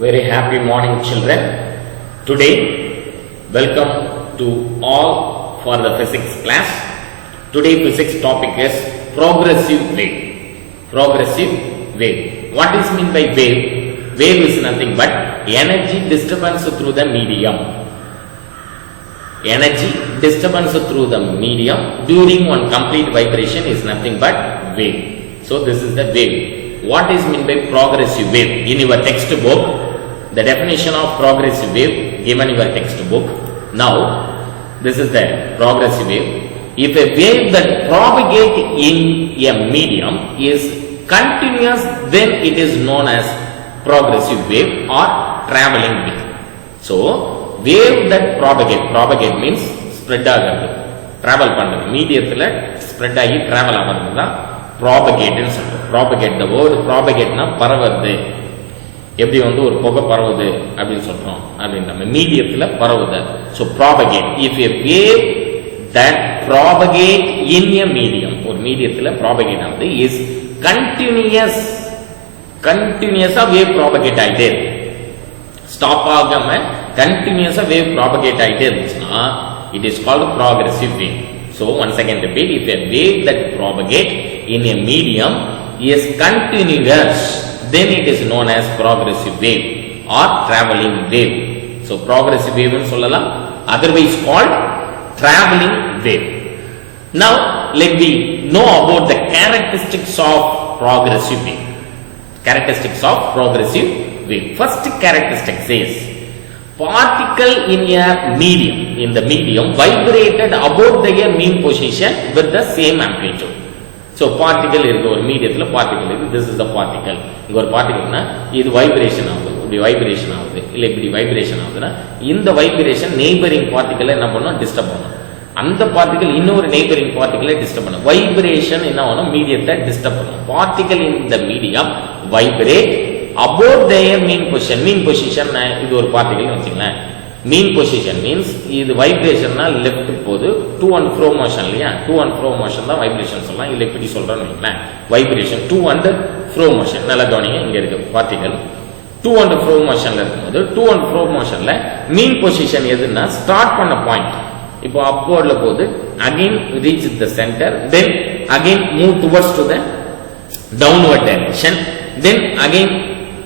Very happy morning, children. Today, welcome to all for the physics class. Today, physics topic is progressive wave. Progressive wave. What is meant by wave? Wave is nothing but energy disturbance through the medium. Energy disturbance through the medium during one complete vibration is nothing but wave. So, this is the wave. What is meant by progressive wave? In your textbook, the definition of progressive wave given in your textbook. Now, this is the progressive wave. If a wave that propagates in a medium is continuous, then it is known as progressive wave or traveling wave. So, wave that propagate means spread ஆகிறது, travel பண்ணுறது, மீடியத்தில் spread ஆகி travel ஆகிறது தான் ப்ராபகேட்னு சொல்கிறோம். Propagate, the word ப்ராபகேட்னா பரவுது. எப்படி ஒரு புகை பரவுது அப்படின்னு சொல்றோம் அப்படின்ற மீடியத்தில் பரவுது. So propagate. If a wave that propagate in a medium, ஒரு மீடியத்தில் ப்ராபகேட் ஆகுது, இஸ் கண்டினியூஸா வேவ் ப்ராபகேட் ஆகிட்டே இருக்கு, ஸ்டாப் ஆகாம கண்டினியூஸா வேவ் ப்ராபகேட் ஆகிட்டே இருந்துச்சுன்னா it is called progressive wave. So once again repeat, if a wave that propagate in a medium is continuous, then it is known as progressive wave or traveling wave. So progressive wave nu sollala, otherwise called traveling wave. Now let me know about the characteristics of progressive wave. Characteristics of progressive wave. First characteristic says particle in a medium, in the medium vibrated above their mean position with the same amplitude. So particle இருக்கு, ஒரு மீடியத்தில் particle இருக்கு. This is the particle. இங்கே ஒரு பார்ட்டிகல்னா இது vibration ஆகுது, இப்படி vibration ஆகுது, இல்லை இப்படி வைப்ரேஷன் ஆகுதுன்னா இந்த வைப்ரேஷன் நெய்பரிங் பார்ட்டிகலை என்ன பண்ணும், டிஸ்டர்ப் பண்ணும். அந்த பார்ட்டிகல் இன்னொரு நெய்பரிங் பார்ட்டிகலை டிஸ்டர்ப் பண்ணும். வைப்ரேஷன் என்ன பண்ணும், மீடியத்தை டிஸ்டர்ப் பண்ணும். Particle in the medium vibrate above their mean position. Mean position இது ஒரு பார்ட்டிகல் வச்சுக்கலாம். மீன் பொசிஷன் மீன்ஸ் இது வைப்ரேஷன்னா லெஃப்ட் போகுது, டூ அண்ட் ஃப்ரோ மோஷன் இல்லையா, டூ அண்ட் ஃப்ரோ மோஷன் தான் வைப்ரேஷன் சொல்லலாம். இல்லை இப்படி சொல்றேன்னு வைங்களேன், vibration to and fro motion. நல்லா கவனிங்க, இங்க இருக்கு பார்ட்டிகல் டூ அண்ட் ஃப்ரோ மோஷன்ல இருக்கும்போது டூ அண்ட் ஃப்ரோ மோஷன்ல மீன் பொசிஷன் எதுன்னா ஸ்டார்ட் பண்ண பாயிண்ட் இப்போ அப்வர்ட்ல போகுது, again reach the centre, then again move towards to the downward direction, then again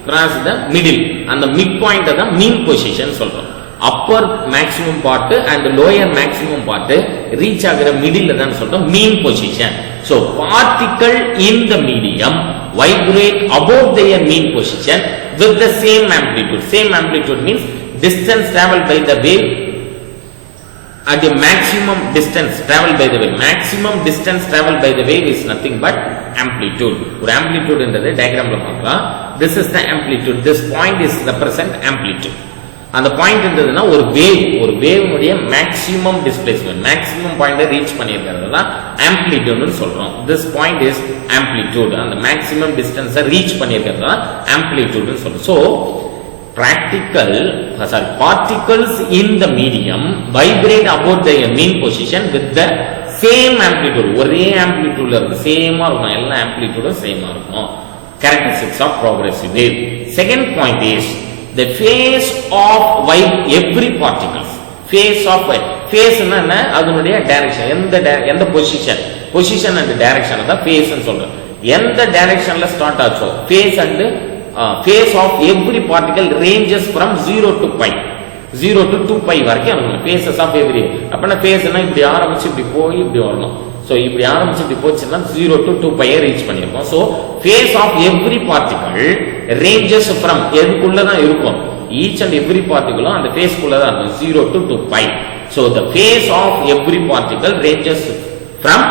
cross the middle. அந்த மிட் பாயிண்ட் தான் மீன் பொசிஷன் சொல்றோம். Upper maximum part and lower maximum part reach ஆகிற middle தான் சொல்றோம் mean position. So particle in the medium vibrate above their mean position with the same amplitude. Same amplitude means distance traveled by the wave at the maximum distance traveled by the wave. Maximum distance traveled by the wave is nothing but amplitude. ஒரு amplitude என்றது டயகிராம்ல பார்க்கலாம். This is the amplitude. This point is represent amplitude. அந்த point இருந்ததுன்னா ஒரு வேவ்னுடைய maximum displacement, maximum பாயிண்டை reach பண்ணியிருக்கிறது தான் ஆம்ப்ளிடியூட்னு சொல்றோம். This point is amplitude. அந்த மேக்ஸிமம் டிஸ்டன்ஸை ரீச் பண்ணியிருக்கிறது தான் ஆம்ப்ளிடியூட்னு சொல்றோம். So particles in the medium vibrate about their mean position with the same amplitude. ஒரே ஆம்ப்ளிடியூட்ல இருக்கு, சேமா இருக்கும், எல்லா ஆம்ப்ளிடியூடும் சேமா இருக்கும். Characteristics of progressive wave. Second point is the phase of every particles. Phase of phase என்ன, அதனுடைய டைரக்ஷன், எந்த பொசிஷன் அண்ட் டைரக்ஷன் தான் phase ன்னு சொல்றோம். எந்த டைரக்ஷன்ல ஸ்டார்ட் ஆச்சோ phase and phase of every particle ranges from 0 to pi, 0 to 2 pi வரைக்கும் இருக்கும். phases of every, அப்பனா phase னா இப்படி ஆரம்பிச்சு இப்படி போய் இப்படி வரணும். சோ இப்படி ஆரம்பிச்சு இப்படி போச்சுன்னா 0 to 2 pi ரீச் பண்ணிருக்கோம். So phase of every particle ranges from, எதுக்குள்ள தான் இருக்கும், each and every particle அந்த phase குள்ள தான் இருக்கும், 0 to 2 pi. so the phase of every particle ranges from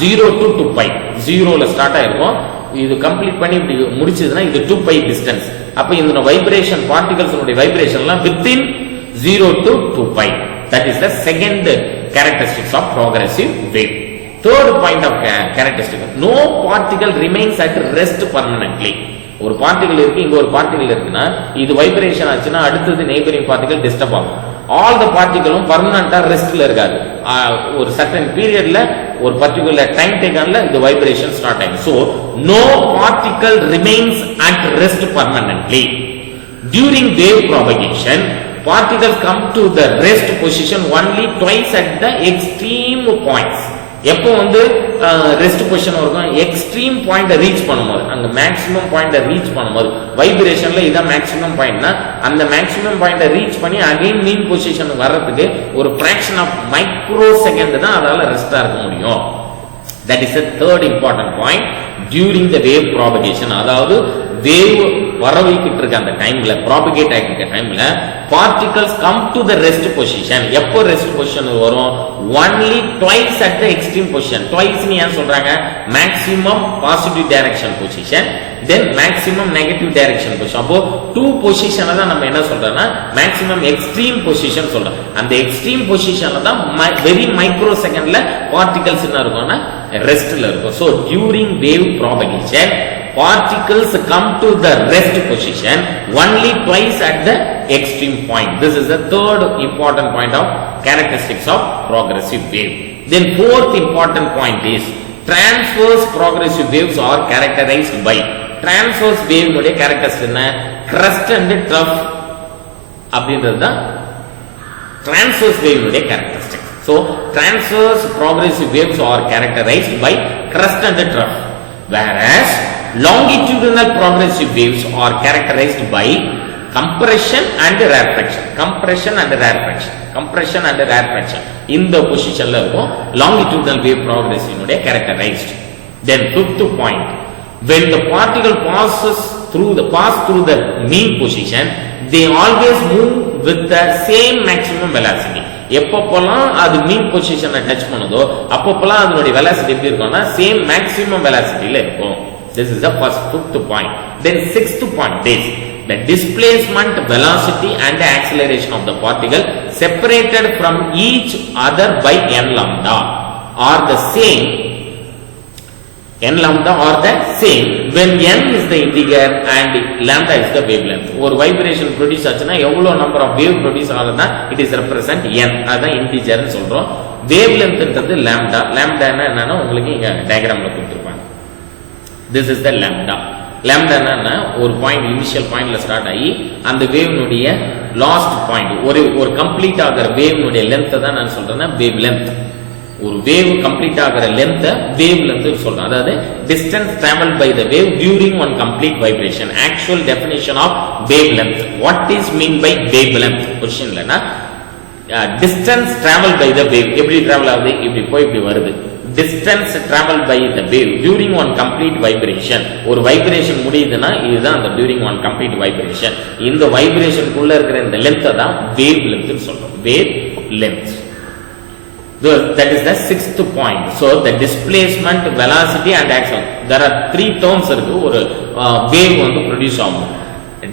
0 to 2 pi. 0ல start ஆயிருக்கும், இது கம்ப்ளீட் பண்ணி இப்படி முடிச்சதுன்னா இது 2 pi டிஸ்டன்ஸ். அப்ப இந்த வைப்ரேஷன் பார்ட்டிகல்ஸ் உடைய வைப்ரேஷன்லாம் within 0 to 2 pi. that is the second characteristics of progressive wave. Third point of characteristic, no particle remains at rest permanently. ஒரு particle இருக்கு, இங்க ஒரு பார்ட்டிகல் இருக்குன்னா இது வைப்ரேஷன் ஆச்சுன்னா அடுத்தது நெய்பரிங் பார்ட்டிகல் டிஸ்டர்ப் ஆகும். ஆல் த பார்ட்டிகளும் பர்மனண்டா ரெஸ்ட்ல இருக்காது. ஒரு சர்டன் பீரியட்ல ஒரு பர்டிகுலர் டைம் டேக்கன்ல இந்த வைப்ரேஷன் ஸ்டார்ட் ஆகும். So no particle remains at rest permanently. During wave propagation, particles come to the rest position only twice at the extreme points. எப்போ வந்து ரெஸ்ட் பொசிஷன் இருக்கும், எக்ஸ்ட்ரீம் பாயிண்ட் ரீச் பண்ணும்போது, அங்க maximum point reach பண்ணும்போது, வைப்ரேஷன்ல இதான் maximum பாயிண்ட்னா அந்த maximum point reach பண்ணி again மீன் position வர்றதுக்கு ஒரு ஃபிராக்ஷன் ஆஃப் மைக்ரோ செகண்ட் தான் அதால ரெஸ்டா இருக்க முடியும். That is the third important point during the wave propagation. அதாவது வேவ் வரவைக்கிட்டு இருக்க அந்த டைம்ல, ப்ராபகேட் ஆகிட்டு இருக்க டைம்ல particles come to the rest position. எப்போ ரெஸ்ட் பொசிஷன் வரும்? only twice at the extreme position. twice ni ஏன் சொல்றாங்க? maximum positive direction position, then maximum negative direction position. அப்போ two position தான் நம்ம என்ன சொல்றோம்னா maximum extreme position சொல்றோம். அந்த extreme position தான் very micro secondல particles என்ன இருக்கும்னா ரெஸ்ட்ல இருக்கும். so during wave propagation, particles come to the rest position only twice at the extreme point. This is the third important point of characteristics of progressive wave. Then fourth important point is transverse progressive waves are characterized by. Transverse wave உடைய characteristics என்ன? crest and trough அப்படின்றது தான் transverse wave உடைய characteristics. So transverse progressive waves are characterized by crest and trough, whereas longitudinal progressive waves are characterized by compression and rarefaction. Compression and rarefaction. Compression and rarefaction. In the position la irukum longitudinal wave progressive ude characterized. Then fifth point, when the particle pass through the mean position, they always move with the same maximum velocity. எப்பப்போலாம் அது மீன் பொசிஷனை touch பண்ணுதோ அப்பப்போலாம் அதனுடைய velocity எப்படி இருக்கும்னா same maximum வெலாசிட்டியில இருக்கும். This is the fifth point. Then sixth point is the displacement, velocity and acceleration of the particle separated from each other by n lambda are the same. n lambda are the same when n is the integer and lambda is the wavelength. ஒரு vibration produce ஆச்சுனா எவ்வளவு number of wave produce ஆகுதுன்னா it is represent n. அதான் integer ன்னு சொல்றோம். wavelength ன்றது lambda. lambda என்னன்னா உங்களுக்கு இங்க டயகிராம்ல கொடுத்திருப்பாங்க. This is the lambda. Lambda என்னன்னா ஒரு பாயிண்ட் இனிஷியல் பாயிண்ட்ல ஸ்டார்ட் ஆகி அந்த வேவ்னுடைய லாஸ்ட் பாயிண்ட் ஒரு கம்ப்ளீட் ஆகிற வேவ்னுடைய லென்த் தான் நான் சொல்றேன்னா வேவ் லென்த். ஒரு வேவ் கம்ப்ளீட் ஆகிற லென்த் வேவ் லென்த் சொல்றோம். அதாவது distance travel by the wave during one complete vibration. Actual definition of wave length. What is mean by wave length? கொஸ்டின்லனா distance travel by the wave. எப்படி travel ஆகுது? இப்படி போய் இப்படி வருது. distance traveled by the wave during one complete vibration. ஒரு vibration முடியுதுன்னா இதுதான் அந்த during one complete vibration. இந்த வைப்ரேஷன் குள்ள இருக்கிற இந்த லென்த் தான் வேவ் லென்த் சொல்றோம். Wave length. That is the sixth point. So the displacement, velocity and acceleration. There are three terms இருக்கு. ஒரு wave வந்து ப்ரொடியூஸ் ஆகும்.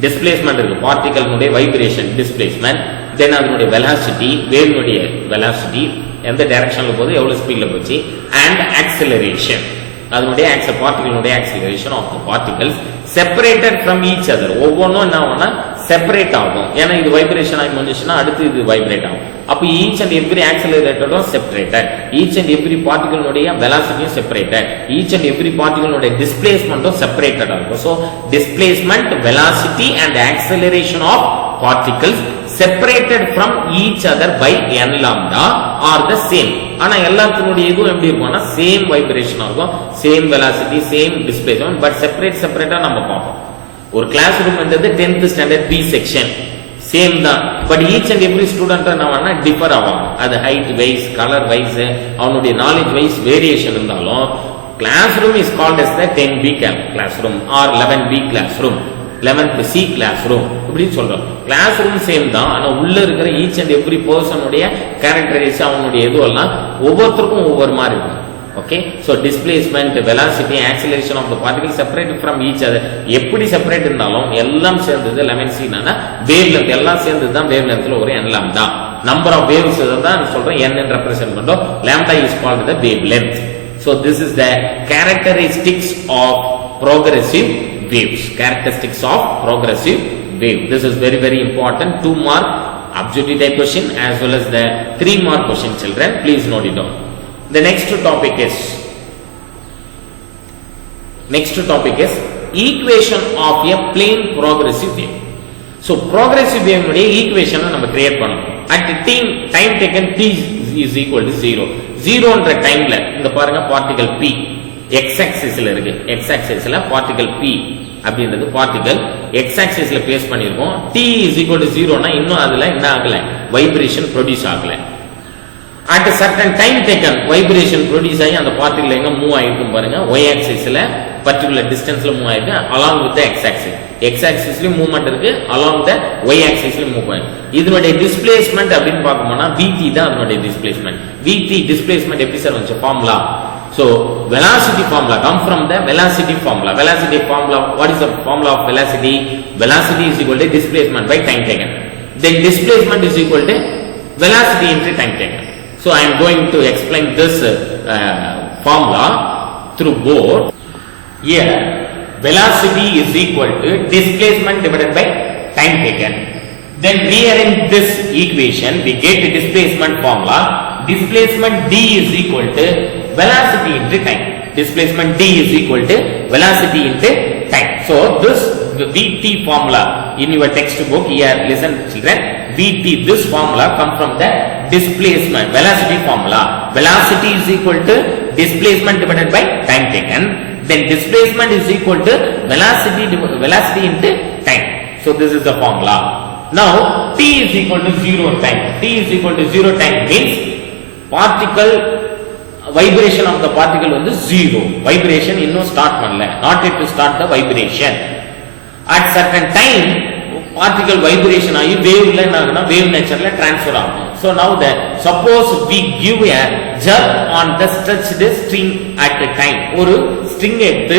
டிஸ்பிளேஸ்மெண்ட் இருக்கு, பார்ட்டிகல் வைப்ரேஷன் டிஸ்பிளேஸ்மெண்ட், தென் அதனுடைய வெலாசிட்டி, வேவ்னுடைய வெலாசிட்டி எந்த டைரக்ஷன்ல போகுது, எவ்வளவு ஸ்பீட்ல போச்சு, அண்ட் ஆக்சிலரேஷன், அதனுடைய பார்ட்டிகளுடைய acceleration of the particles separated from each other. ஒவ்வொன்றும் என்ன ஆகும்னா செப்பரேட் ஆகும். ஏன்னா இது வைப்ரேஷன் ஆகி வந்துச்சுன்னா அடுத்து இது வைப்ரேட் ஆகும். அப்போ ஈச் அண்ட் எவ்ரி ஆக்சிலரேட்டடும் செப்பரேட்டட், ஈச் அண்ட் எவ்ரி பார்ட்டிகளுடைய வெலாசிட்டியும் செப்பரேட்டட், ஈச் அண்ட் எவ்ரி பார்ட்டிகளுடைய டிஸ்பிளேஸ்மெண்ட்டும் செப்பரேட்டட் ஆகும். So displacement, velocity and acceleration of particles separated from each other by n lambda are the same. ஆனா எல்லாத்துடைய இதுவும் எப்படி இருக்கும்னா சேம் வைப்ரேஷன் இருக்கும், same velocity, same displacement, but செப்பரேட்டா நம்ம பார்ப்போம். ஒரு கிளாஸ் ரூம் என்றது 10th standard B section same தான், but each and every student என்ன டிஃபர் ஆகும். அது ஹைட் வைஸ், கலர் வைஸ், அவனுடைய நாலேஜ் வைஸ் வேரியேஷன் இருந்தாலும் class room is called as the 10B class room or 11B class room, 11th C class room இப்படின்னு சொல்றோம். Class room same தான், ஆனா உள்ள இருக்கிற ஈச் அண்ட் எவ்ரி பர்சனுடைய கேரக்டரைஸ், அவனுடைய இதுவெல்லாம் ஒவ்வொருத்தருக்கும் ஒவ்வொரு மாதிரி இருக்கும். Okay, so displacement, velocity, acceleration of the particle separate from each other. எப்படி செப்பரேட் இருந்தாலும் எல்லாம் சேர்ந்தது 11C னா வேவ் லென்த், எல்லாம் சேர்ந்தது தான் வேவ் லென்த்ல ஒரு n lambda. Number of waves தான் சொல்றோம், n ன்னு ரெப்ரசன்ட் பண்றோம். lambda is called the wave length. So this is the characteristics of progressive waves. Characteristics of progressive wave. This is very very important. 2 mark objective type question as well as the 3 mark question, children. Please note it down. The next topic is equation of a plane progressive wave. So progressive wave உடைய ஈக்குவேஷனை நம்ம create பண்ணணும். At time taken t is equal to 0. 0ன்ற டைம்ல இந்த பாருங்க particle p x axisல இருக்கு. x axisல particle p அப்படின்றது particle x axisல place பண்ணிருக்கோம். t is equal to 0 னா இன்னும் அதுல என்ன ஆகல, வைப்ரேஷன் ப்ரொடியூஸ் ஆகல. At a certain time taken vibration produce ஆகி அந்த பார்ட்டிகல் எங்க மூவ் ஆயிருக்கும் பாருங்க, y axisல பர்టిక్యులர் டிஸ்டன்ஸ்ல மூவ் ஆயிருக்கு along with the x axis. x axisல மூவ்மென்ட் இருக்கு, along the y axisல மூவ் ஆயிருக்கு. இதனுடைய டிஸ்பிளேஸ்மென்ட் அப்படினு பார்க்கும்போனா vt தான் அதனுடைய டிஸ்பிளேஸ்மென்ட். vt டிஸ்பிளேஸ்மென்ட் எப்படி சார் வந்துச்சு, formula. So velocity formula come from the velocity formula. Velocity formula, what is the formula of velocity? Velocity is equal to displacement by time taken. Then displacement is equal to velocity into time taken. So I am going to explain this formula through board. Here velocity is equal to displacement divided by time taken. Then rearrange this equation, we get the displacement formula. Displacement d is equal to velocity into time. Displacement d is equal to velocity into time. So this vt formula in your textbook, here listen children, vt, this formula come from the displacement velocity formula. Velocity is equal to displacement divided by time taken. Then displacement is equal to velocity into time. So this is the formula. Now t is equal to 0 time. T is equal to 0 time means particle vibration of the particle வந்து 0. Vibration இன்னும் start பண்ணல, not yet to start the vibration. At certain time particle vibration ஆகி waveல என்ன ஆகும்னா wave நேச்சர்ல transfer ஆகும். So now that suppose we give a jerk on the stretched string at a time. ஒரு string எடுத்து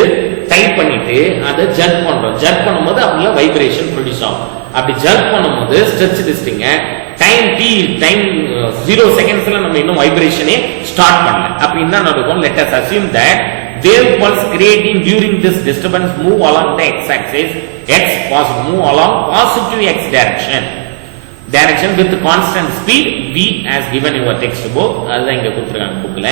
type பண்ணிட்டு அதை jerk பண்றோம். Jerk பண்ணும்போது அதுல வைப்ரேஷன் ப்ரொடியூஸ் ஆகும். அப்படி ஜர்க் பண்ணும்போது ஸ்ட்ரெச்டு ஸ்ட்ரிங் டைம் டைம் 0 செகண்ட்ஸ்ல நம்ம இன்னும் வைப்ரேஷனே ஸ்டார்ட் பண்ணல. அப்ப என்ன நடக்கும், let us assume that wave pulse creating during this disturbance move along the x axis, move along positive x direction with constant speed v as given in your textbook. அதுதான் இங்க கொடுத்திருக்காங்க புக்ல.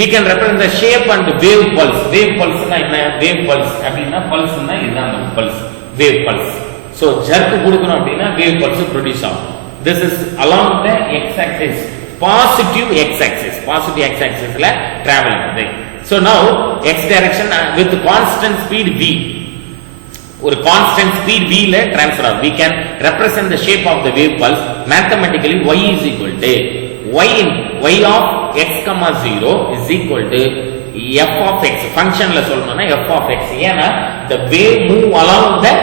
We can represent the shape and wave pulse. Wave pulse னா என்ன, wave pulse அப்படினா pulse னா இதுதான் அந்த pulse, wave pulse. So jerk கொடுக்கணும் அப்படினா wave pulse produce ஆகும். This is along the x axis, positive x axisல travel ஆகுது. So now x direction with constant speed v, ஒரு constant speed v ல transfer ஆகும். We can represent the shape of the wave pulse mathematically. Y is equal to y of x, 0 is equal to f of x. ஃபங்க்ஷன்ல சொல்லணும்னா f of x. ஏனா the wave move along the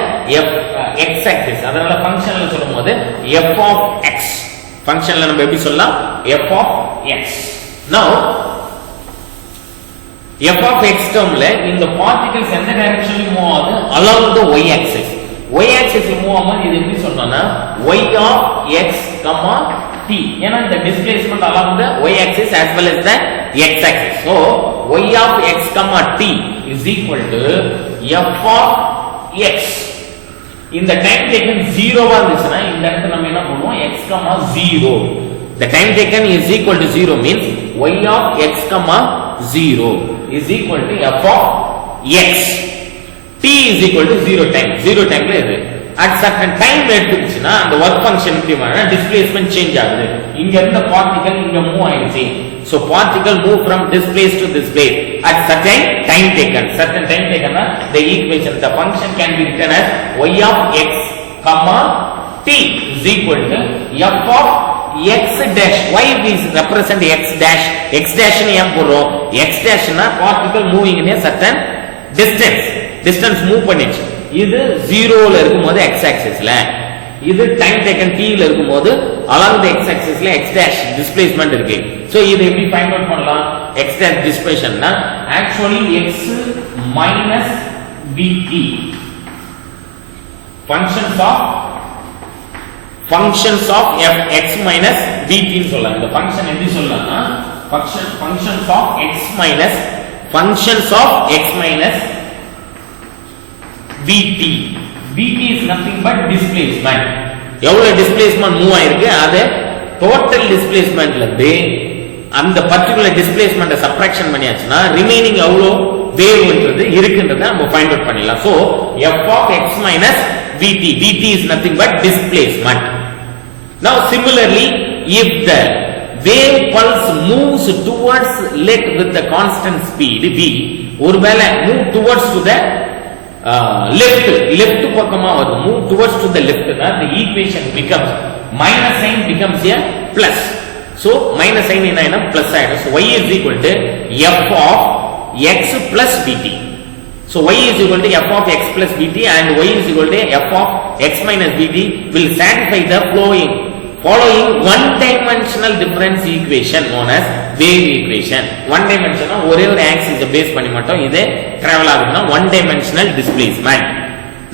x axis, அதனால ஃபங்க்ஷன்ல சொல்லும்போது f of x. ஃபங்க்ஷன்ல நம்ம எப்படி சொல்லலாம், f of x. Now f of x termல இந்த particles எந்த டைரக்ஷன்ல மூவ் ஆகுது, along the y axis. y axis move ஆகும்போது இது எப்படி சொல்லணும்னா y of x, t. ஏனா இந்த displacement along the y axis as well as the x axis. So y of x, t is equal to f of x. இந்த time taken 0 வா இருந்துச்சுனா இந்த இடத்துல நம்ம என்ன பண்ணுவோம், x, 0. The time taken is equal to 0 means y of x, 0 is equal to f of x. t is equal to 0 time. 0 timeல இது at certain time எடுத்துச்சுனா அந்த வர்க் ஃபங்க்ஷன் எப்படினா டிஸ்பிளேஸ்மென்ட் சேஞ்ச் ஆகுது. இங்க இருந்த பார்ட்டிகல் இங்க மூவ் ஆயிடுச்சு. So particle move from this place to this place at certain time taken. Certain time taken the equation, the function can be written as y of x, t is equal to f of x dash. Why we represent x dash? X dash னு ஏன் போறோம், x dash னா particle moving in a certain distance move பண்ணிச்சு. இது 0ல இருக்கும்போது x axisல, இது time taken t ல இருக்கும்போது along the x axisல x dash displacement இருக்கு. சோ இதை எப்படி ஃபைண்ட் அவுட் பண்ணலாம், x dash displacement னா actually x minus vt functions of f x minus vt ன்னு சொல்லலாம். இந்த ஃபங்க்ஷன் எப்படி சொல்லலாம்னா functions of x minus vt. vt is nothing but displacement. எவ்வளவு displacement மூவ் ஆயிருக்கு, அது total displacementல இருந்து அந்த பர்టిక్యులர் displacementஐ சப்ட்ராக்ஷன் பண்ணியாச்சுனா ரிமைனிங் எவ்வளவு வேவ்ன்றது இருக்குன்றதை நம்ம ஃபைண்ட் அவுட் பண்ணிடலாம். So f of x minus Vt. Vt is nothing but displacement. Now similarly, if the wave pulse moves towards let with the constant speed v, ஒருவேளை move towards to the left பக்கமா வரும், move towards to the left, the equation becomes minus sign becomes a plus. So minus sign என்ன plus ஆயிடும். So y is equal to f of x plus vt. So y is equal to f of x plus vt and y is equal to f of x minus vt will satisfy the following one dimensional difference equation known as wave equation. One dimensional ஒரே ஒரு axis base பண்ணி மட்டும் இது travel ஆகுதுன்னா one dimensional displacement.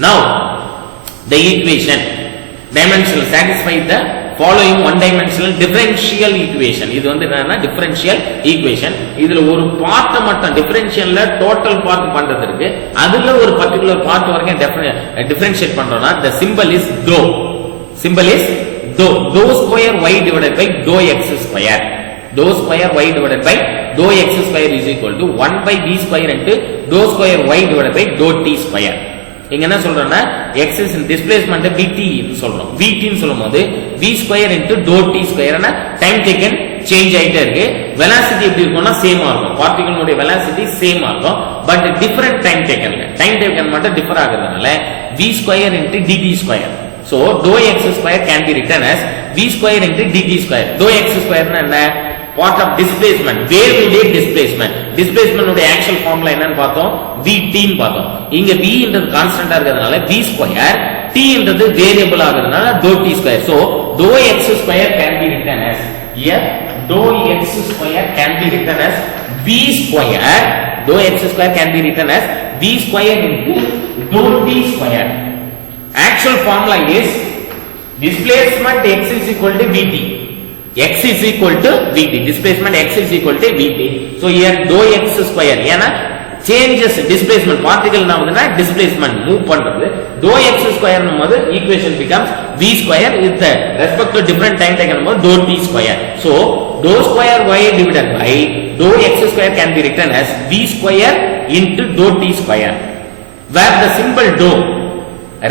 Now the equation dimensional satisfy the following one dimensional differential equation. இது வந்து என்னன்னா differential equation. இதுல ஒரு பார்ட் மட்டும் differentialல total part பண்றதுக்கு அதுல ஒரு particular part வரைக்கும் differentiate பண்றோம்னா the symbol is dou. Symbol is dou square y divided by dou x square. Dou square y divided by dou x square is equal to 1 by v square into dou square y divided by dou t square. இங்க என்ன சொல்றோம்னா x is in displacement vt ன்னு சொல்றோம். vt ன்னு சொல்லும்போது v square into dou t square னா time taken change ஆயிட்டே இருக்கு. velocity எப்படி இருக்கும்னா சேமா இருக்கும். பார்ட்டிகிள் உடைய velocity சேமா இருக்கும். பட் டிஃபரண்ட் டைம் டேக்கன் மட்டும் differ ஆகுறதுனால v square into dt square. So dou x square can be written as v square into dt square. Dou x square னா என்ன? part of displacement, wave உடைய displacement உடைய actual formula என்னன்னு பார்த்தோம், vt ன்னு பார்த்தோம். இங்க v ன்றது கான்ஸ்டன்ட்டா இருக்கிறதுனால v square, t ன்றது வேரியபிள் ஆகிறதுனால dou t square. So dou x square can be written as here dou x square can be written as v square. Dou x square can be written as v square into dou t square. Actual formula is displacement x is equal to vt. X is equal to vt. Displacement x is equal to vt. So here dou x square ஏனா changes displacement particle னா வந்து displacement move பண்றது. dou x square னும்போது equation becomes v square with respect to different time taken னும்போது dou t square. So dou square y divided by dou x square can be written as v square into dou t square, where the symbol dou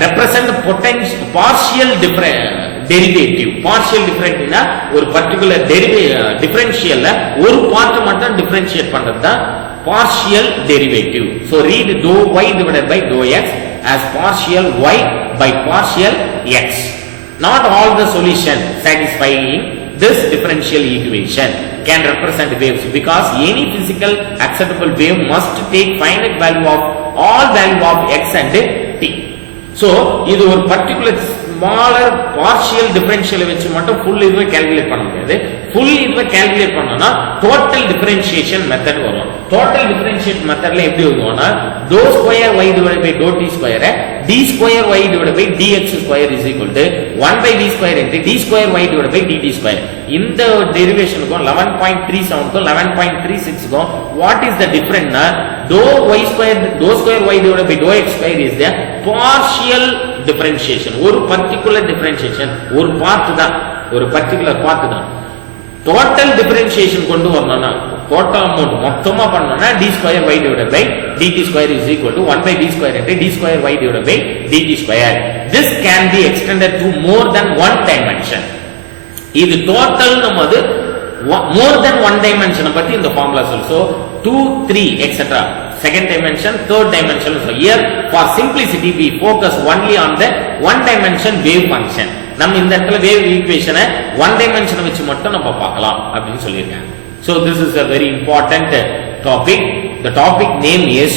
represent partial derivative. Partial difference ஒரு particular differential ஒரு part மட்டும் differentiate பண்றதுதான் partial derivative. So read dou y divided by dou x as partial y by partial x. Not all the solution satisfying this differential equation can represent waves because any physical acceptable wave must take finite value of all value of x and t. So இது ஒரு particular smaller partial differential வச்சு மட்டும் full இதுவே calculate பண்ண முடியாது. full இதுவே calculate பண்ணனும்னா total differentiation method வரும். total differentiation methodல எப்படி வரும்னா dou square y divided by dou t square d square y divided by dx square is equal to 1 by v square into d square y divided by dt square. இந்த டெரிவேஷனுக்கும் 11.37 க்கும் 11.36 க்கும் what is the difference na dou square y divided by dou x square is the partial differentiation. ஒரு particular differentiation ஒரு part தான், ஒரு particular part தான். total differentiation கொண்டு வரணும்னா total amount மொத்தமா பண்ணனும்னா d square y divided by dt square is equal to 1 by v square into d square y divided by dt square. This can be extended to more than one dimension. இது total நமது more than one dimension பத்தி இந்த formula சொல்லுது. So 2 3 etc. second dimension, third dimension. So here for simplicity we focus only on the one dimension wave function. நம்ம இந்த இடத்துல wave equation one dimension வச்சு மட்டும் நம்ம பார்க்கலாம் அப்படினு சொல்லிருக்காங்க. So this is a very important topic. The topic name is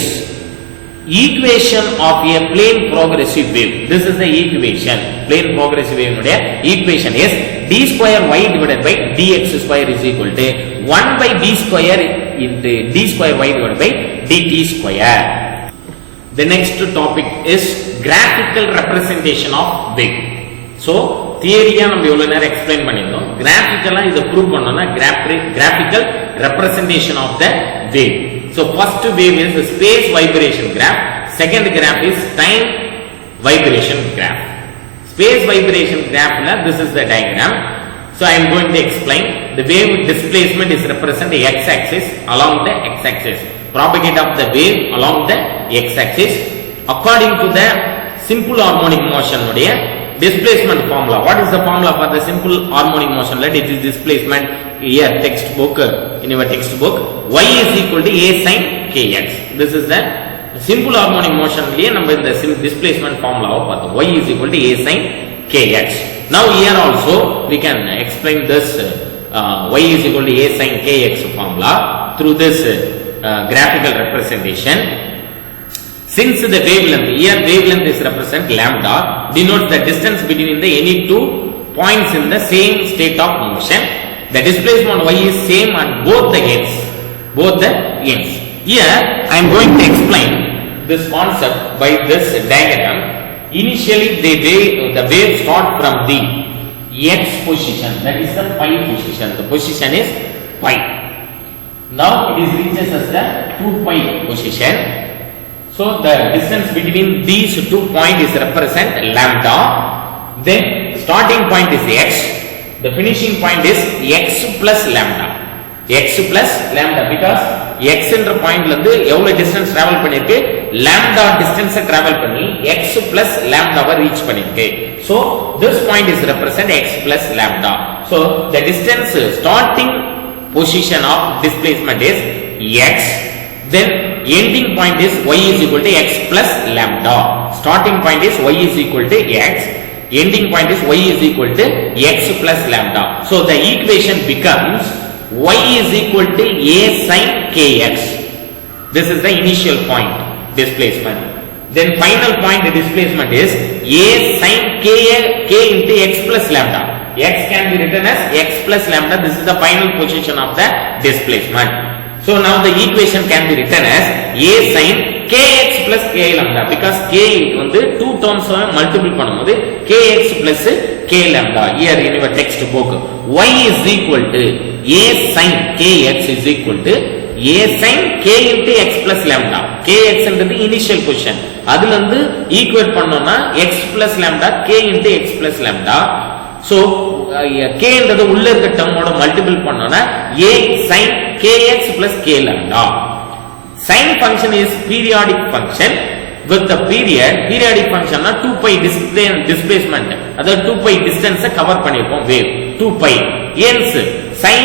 equation of a plane progressive wave. This is the equation. Plane progressive wave உடைய equation is d square y divided by dx square is equal to 1 by v square into d square y divided by dt square. The next topic is graphical representation of wave. So தியரியா நம்ம இவ்வளவு நேரம் explain பண்ணிருந்தோம். கிராஃபிக்கலா இத prove பண்ணனும்னா graphical representation of the wave. So first wave is the space vibration graph. Second graph is time vibration graph. Space vibration graph la this is the diagram. So I am going to explain. The wave displacement is represent the x axis along the x axis. Propagate of the wave along the x axis according to the simple harmonic motion உடைய displacement formula. What is the formula for the simple harmonic motion? Let it is displacement here textbook, in your textbook, y is equal to a sin kx. This is the simple harmonic motion liye நம்ம இந்த displacement formula பார்த்தோம். Y is equal to a sin kx. Now here also we can explain this y is equal to a sin kx formula through this graphical representation. Since the wavelength, here wavelength is represent lambda, denotes the distance between the any two points in the same state of motion. The displacement y is same at both the ends. Both the ends. Here I am going to explain this concept by this diagram. Initially the wave start from the x position, that is the pi position. The position is pi. Now it is reaches as the 2 pi position. So the distance between these 2 points is represent lambda. Then starting point is x. The finishing point is x plus lambda. X plus lambda, because x என்ற பாயிண்ட்ல இருந்து எவ்வளவு distance travel பண்ணிருக்கு, lambda distance travel பண்ணி x plus lambda வை reach பண்ணிருக்கு. So this point is represent x plus lambda. So the distance starting position of displacement is x. Then ending point is y is equal to x plus lambda. Starting point is y is equal to x. Ending point is y is equal to x plus lambda. So the equation becomes y is equal to a sin kx. This is the initial point displacement. Then final point displacement is a sin k into x plus lambda. X can be written as x plus lambda. This is the final position of the displacement. So now the equation can be written as a sin kx plus k lambda, because k வந்து 2 terms multiple பண்ணும்போது kx plus k lambda. Here in your textbook y is equal to a sin kx is equal to a sin k into x plus lambda. kx என்றது initial position, அதுல இருந்து equate பண்ணோம்னா x plus lambda k into x plus lambda. So k என்றது உள்ள இருக்க டேர்மோட multiple பண்ணோம்னா a sin kx plus k lambda. Sin function is periodic function with the periodic function na 2 pi displacement, அதாவது 2 pi distance cover பண்ணிருக்கோம் wave 2 pi. hence sin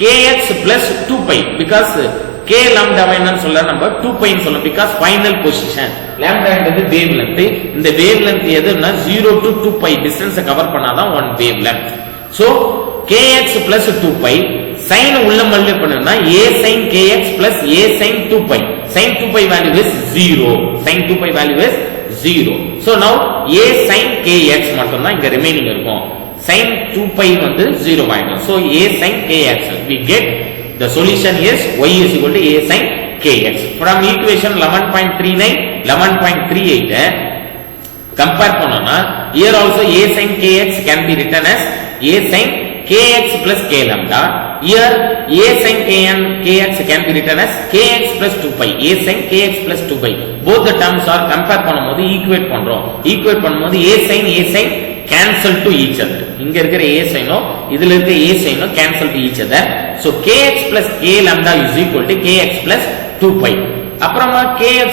kx plus 2 pi, because k lambda என்னன்னு சொல்ல நம்ம 2 pi ன்னு சொல்லலாம், because final position lambda என்றது wavelength. இந்த wavelength எதுன்னா 0 to 2 pi distance கவர் பண்ணாதான் one wavelength. So kx plus 2 pi, sin உள்ள மல்டிப்ளை பண்ணனும்னா a sin kx plus a sin 2 pi. sin 2 pi value is 0. sin 2 pi value is 0. So now a sin kx மட்டும் தான் இங்க remaining இருக்கும். sin 2 pi வந்து 0 ஆயிடும். So a sin kx, we get the solution is y is equal to a sin kx. From equation 11.39 11.38 compare பண்ணோம்னா here also a sin kx can be written as a sin kx plus k lambda. Here a sin kx can be written as kx plus 2 pi. a sin kx plus 2 pi. Both the terms are compare பண்ணும்போது equate பண்றோம். Equate பண்ணும்போது a sin cancel to each other. இங்க இருக்கிற a sin இதுல இருக்கிற a sin cancel to each other. So kx plus k lambda is equal to kx plus 2 pi. அப்புறமா kx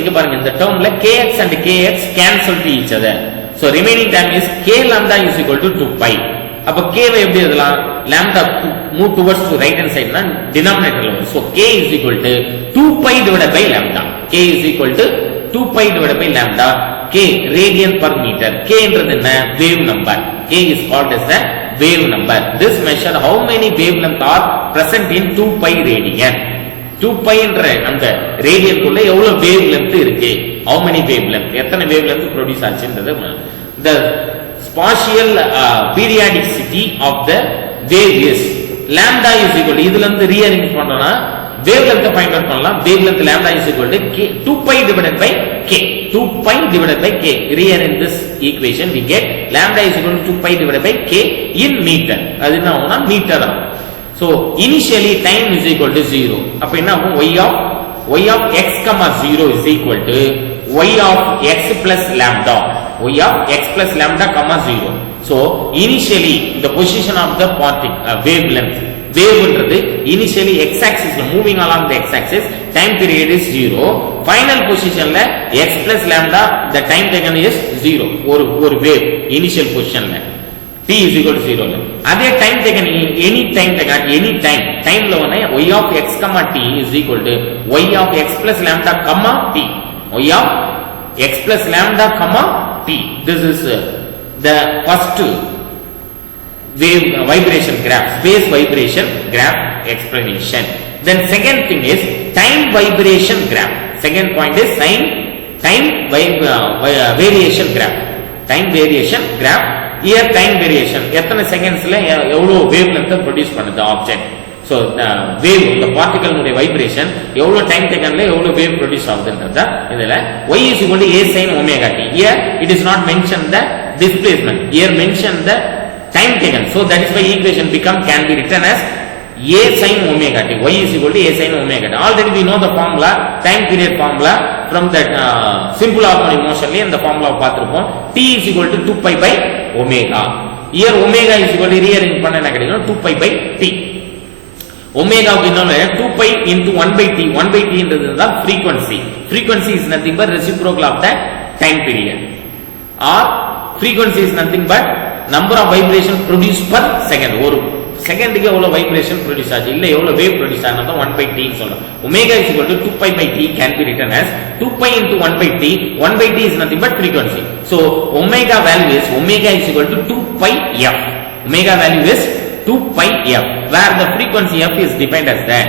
இங்க பாருங்க, இந்த டேர்ம்ல kx and kx cancel to each other. So remaining term is k lambda is equal to 2 pi. அப்ப k வை எப்படி எழுதலாம்? lambda move towards to right hand side னா denominatorல வரும். So k is equal to 2 pi divided by lambda. k is equal to 2 pi divided by lambda. k radian per meter. k என்றது என்ன? wave number. k is called as the wave number. This measure how many wavelength are present in 2 pi radian. 2 pi என்ற அந்த radian குள்ள எவ்வளவு wavelength இருக்கு? how many wavelength, எத்தனை wavelength produce ஆச்சுன்றது. the spatial periodicity of the wave is lambda is equal to, இதுல இருந்து rearrange பண்ணோம்னா wavelength find out பண்ணலாம். wavelength lambda is equal to k 2 pi divided by k. 2 pi divided by k. Rearrange this equation, we get lambda is equal to 2 pi divided by k in meter. அது என்ன ஆகும்னா metre ஆகும். So initially time is equal to 0. அப்ப என்ன ஆகும்? y of x, 0 is equal to y of x plus lambda. y of x plus lambda, 0. So initially the position of the wavelength வேவ்ன்றது initially x axis moving along the x axis, time period is 0. Final position ல x plus lambda, the time taken is 0. ஒரு wave initial position ல t is equal to 0 ல அதே time taken any time taken at any time ல வந்து y of x comma t is equal to y of x plus lambda comma t, y of x plus lambda comma t. This is the first wave vibration graph, space vibration graph explanation. Then second thing is time vibration graph. Second point is time variation graph. Time variation graph. Here time variation எத்தனை செகண்ட்ஸ்ல எவ்வளவு wave length produce பண்ணுது object. So the wave, the particle உடைய vibration எவ்வளவு time செகண்ட்ல எவ்வளவு wave produce ஆகுதுன்றத இதுல y is equal to a sin omega t. Here it is not mentioned the displacement, here mentioned the time taken. So that is why equation can be written as a sin omega t. Y is equal to a sin omega t. Already we know the formula, time period formula from that simple harmonic motion la இந்த formula பார்த்திருப்போம். T is equal to 2 pi by omega. Here omega is equal to rearrange பண்ண என்ன கிடைக்கும் 2 pi by t. Omega க்கு இன்னொரு 2 pi into 1 by t. 1 by t ன்றது தான் frequency. Frequency is nothing but reciprocal of the time period. Or frequency is nothing but number of vibration produced per second. ஒரு செகண்டுக்கு எவ்வளவு vibration produce ஆச்சு, இல்ல எவ்வளவு வேவ் ப்ரொடியூஸ் ஆனது 1 by t ன்னு சொல்லலாம். Omega is equal to 2 pi by t can be written as 2 pi into 1 by t. 1 by t is nothing but frequency. So omega value is equal to 2 pi f. Omega value is 2 pi f, where the frequency f is defined as that.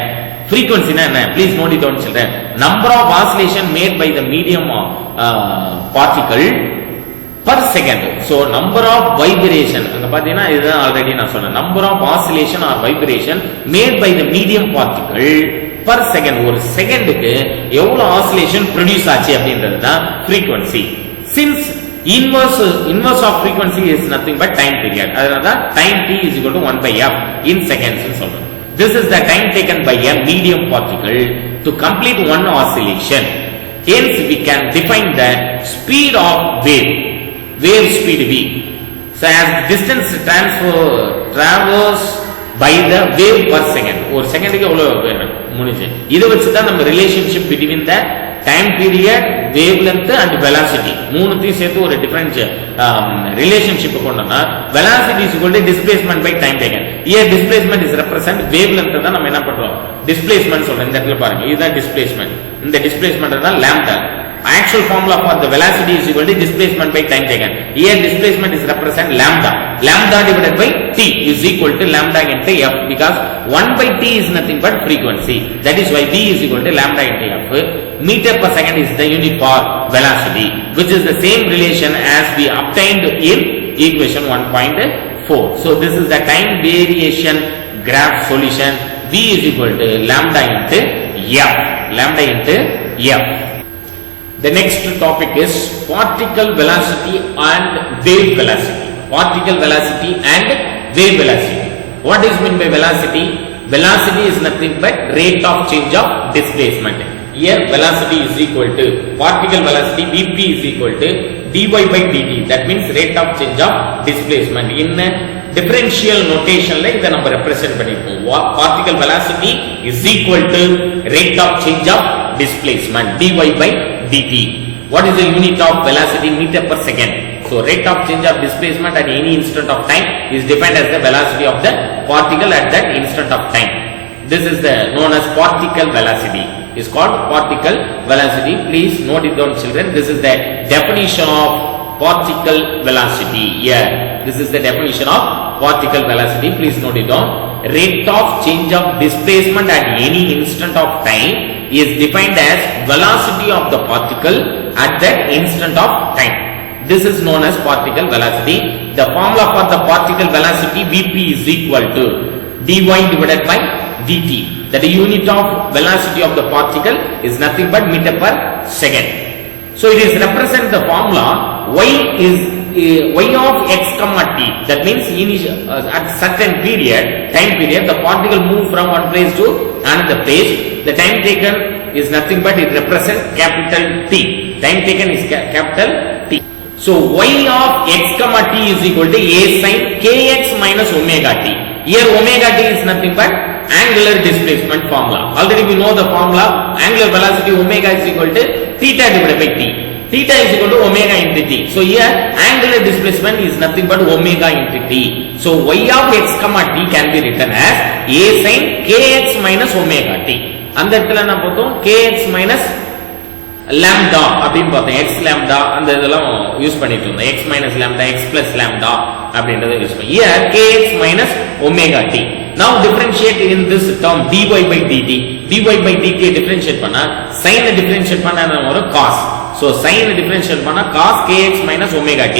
Frequency na enna, please note it down children. Number of oscillation made by the medium particle per second. So number of vibration அங்க பாத்தீங்கன்னா இதுதான் already நான் சொன்னேன். Number of oscillation or vibration made by the medium particle per second. ஒரு செகண்டுக்கு எவ்வளவு oscillation produce ஆச்சு அப்படின்றது தான் frequency. Since inverse of frequency is nothing but time period, அதனால தான் time t is equal to 1 by f in seconds ன்னு சொல்றோம். This is the time taken by a medium particle to complete one oscillation. Hence we can define the speed of wave speed v. So as distance traverse by the wave per second. ஒரு செகண்டுக்கு எவ்வளவு வேணும் முடிஞ்சு. இத வச்சு தான் நம்ம relationship between the time period, wavelength and velocity மூணுத்தையும் சேர்த்து ஒரு டிஃபரன்ஸ் ரிலேஷன்ஷிப் கொண்டோம்னா velocity is equal to displacement by time taken. Here displacement is represent wavelength தான் நம்ம என்ன பண்றோம் displacement சொல்றோம். இந்த இடத்துல பாருங்க இதுதான் displacement. இந்த displacement தான் lambda. Actual formula for the velocity is equal to displacement by time taken. Here displacement is represent lambda. Lambda divided by t is equal to lambda into f, because 1 by t is nothing but frequency. That is why v is equal to lambda into f. Meter per second is the unit for velocity, which is the same relation as we obtained in equation 1.4. So this is the time variation graph solution. V is equal to lambda into f. Lambda into f. The next topic is particle velocity and wave velocity. Particle velocity and wave velocity. What is meant by velocity? Velocity is nothing but rate of change of displacement. Here velocity is equal to particle velocity Vp is equal to dy by dt. That means rate of change of displacement. In differential notation la இத நம்ம represent பண்ணிருக்கோம். Particle velocity is equal to rate of change of displacement dy by dt. What is the unit of velocity? Meter per second. So rate of change of displacement at any instant of time is defined as the velocity of the particle at that instant of time. This is known as particle velocity. Is called particle velocity. Please note it down children. This is the definition of particle velocity. Yeah, this is the definition of particle velocity. Please note it down. Rate of change of displacement at any instant of time is defined as velocity of the particle at that instant of time. This is known as particle velocity. The formula for the particle velocity Vp is equal to dy divided by dt. That the unit of velocity of the particle is nothing but meter per second. So it is represent the formula y is y of x comma t. That means at certain time period the particle move from one place to another place. The time taken is nothing but it represents capital T. Time taken is capital T. So y of x comma t is equal to a sin kx minus omega t. Here omega t is nothing but angular displacement formula. Already we know the formula. Angular velocity omega is equal to theta divided by t. Theta is equal to omega into t. So here angular displacement is nothing but omega into t. So y of x comma t can be written as a sin kx minus omega t. அந்த இடத்துல என்ன பார்த்தோம் kx minus lambda அப்படினு பார்த்தோம் x lambda அந்த இதெல்லாம் use பண்ணிட்டு இருந்தோம் x minus lambda x plus lambda அப்படின்றத யூஸ் பண்ணி here kx minus omega t. Now differentiate in this term dy by dt. dy by dt differentiate பண்ணா sin differentiate பண்ணா என்ன வரும் cos. So sin differentiate பண்ணா cos kx minus omega t.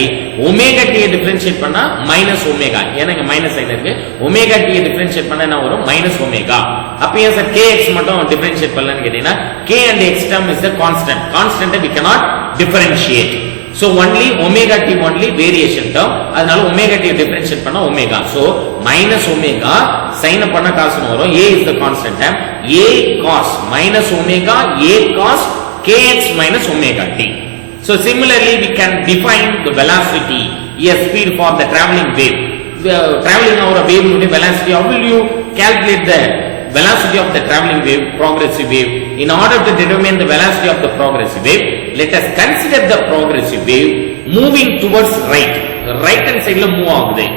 Omega t differentiate பண்ணா minus omega. ஏன்னா இங்க minus sign இருக்கு. Omega t differentiate பண்ணா என்ன வரும் minus omega. அப்ப ஏன் சார் kx மட்டும் differentiate பண்ணலாம்னு கேட்டீங்கன்னா k and x term is the constant. Constant we cannot differentiate. So only omega t only variation term. அதனால omega t differentiate பண்ணா omega. So minus omega sin பண்ணா cos வரும். A is the constant term. A cos minus omega A cos kx minus omega t. So similarly we can define the velocity, a speed for the traveling wave. Traveling over a wave velocity, how will you calculate the velocity of the traveling wave, progressive wave? In order to determine the velocity of the progressive wave, let us consider the progressive wave moving towards right. Right hand side la move ஆகுது.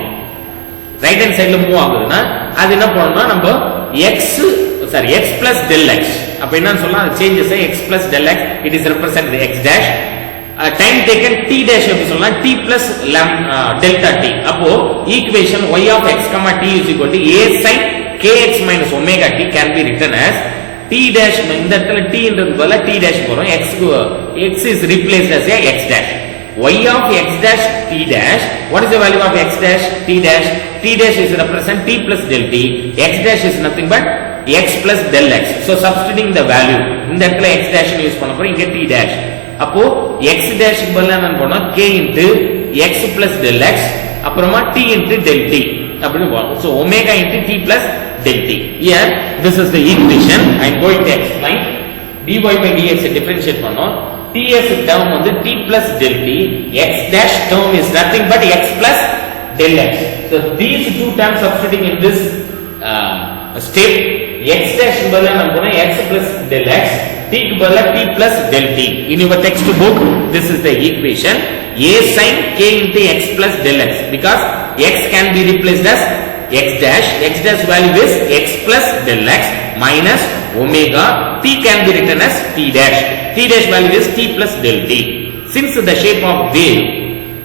Right hand side la move ஆகுதுனா அது என்ன பண்ணனும்னா நம்ம x plus del x அப்ப என்ன சொல்லலாம் அது changes x plus del x, it is represented x dash. Time taken t dash அப்படி சொல்லலாம் t plus delta t. அப்போ equation y of x comma t is equal to a sin kx minus omega t can be written as t dash. இந்த இடத்துல t ன்றது பதிலா t dash போறோம். x is replaced as a x dash. Y of x dash t dash, what is the value of x dash t dash? T dash is represent t plus del t. X dash is nothing but x plus del x. So substituting the value இந்த இடத்துல x dash use பண்ண போறோம், இங்க t dash. அப்போ x dash க்கு பதிலா என்ன பண்ணோம் k into x plus del x அப்புறமா t into del t அப்படி போறோம். So omega into t plus del t. Here this is the equation. I am going to explain. dy by dx differentiate பண்ணோம். ts term வந்து t plus del t. X dash term is nothing but x plus del x. So these two terms substituting in this step, x dash பதிலா நம்ம போறோம் x plus del x, t க்கு பதிலா t plus del t. In your textbook this is the equation a sin k into x plus del x, because x can be replaced as x dash. X dash value is x plus del x minus omega. T can be written as t dash. T dash value is t plus del t. Since the shape of wave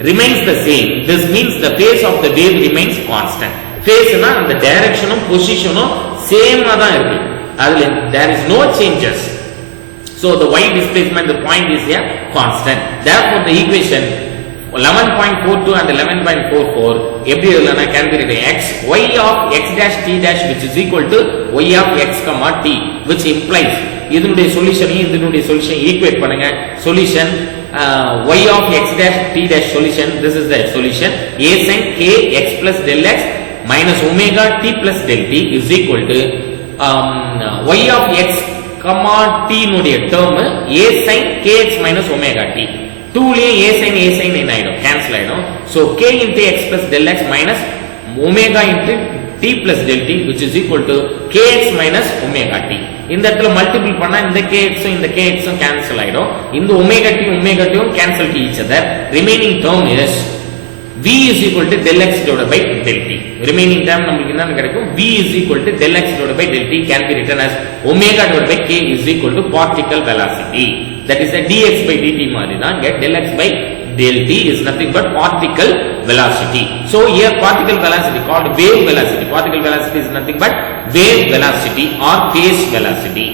remains the same, this means the phase of the wave remains constant. Phase na and the direction of position same தான் இருக்கு. அதுல there is no changes. So the y displacement, the point is here constant. Therefore the equation 11.42 and 11.44 எப்படி எழுதலாம்னா can be written x y of x dash t dash which is equal to y of x comma t, which implies இதனுடைய solution equate பண்ணுங்க. Solution y of x dash t dash solution, this is the solution a sin k x plus del x minus omega t plus del t is equal to y of x comma t னுடைய term a sin kx minus omega t. 2 Liye a sin என்ன ஆயிடும், cancel ஆயிடும். So k into x plus del x minus omega into t plus del t which is equal to kx minus omega t. இந்த இடத்துல multiple பண்ணா இந்த kx இந்த kx cancel ஆயிடும். இந்த omega t cancel to each other. Remaining term is v is equal to del x divided by del t. Remaining term நமக்கு என்ன கிடைக்கும், v is equal to del x divided by del t can be written as omega divided by k is equal to particle velocity. That is the dx by dt மாதிரி தான். Get del x by del t is nothing but particle velocity. So here particle velocity called wave velocity. Particle velocity is nothing but wave velocity or phase velocity.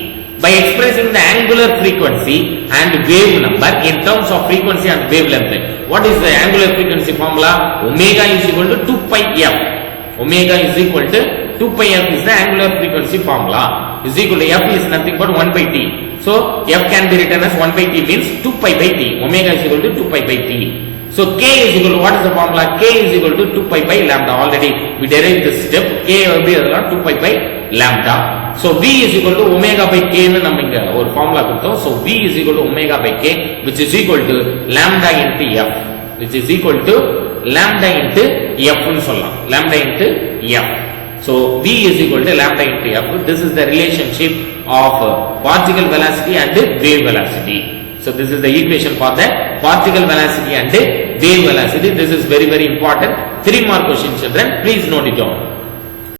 By expressing the angular frequency and wave number in terms of frequency and wavelength, what is the angular frequency formula? Omega is equal to 2 pi f. Omega is equal to 2 pi f is the angular frequency formula. Is equal to f is nothing but 1 by t. So f can be written as 1 by t means 2 pi by t. Omega is equal to 2 pi by t. So k is equal to, what is the formula? K is equal to 2 pi by lambda. Already we derived this step. K will be 2 pi by lambda. So v is equal to omega by k னு நம்ம இங்க ஒரு formula கொடுத்தோம். So v is equal to omega by k which is equal to lambda into f, which is equal to lambda into f னு சொல்லலாம். Lambda into f. So v is equal to lambda into f. This is the relationship of particle velocity and wave velocity. So this is the equation for the particle velocity and wave velocity. This is very important. 3 more questions, children. Please note it down.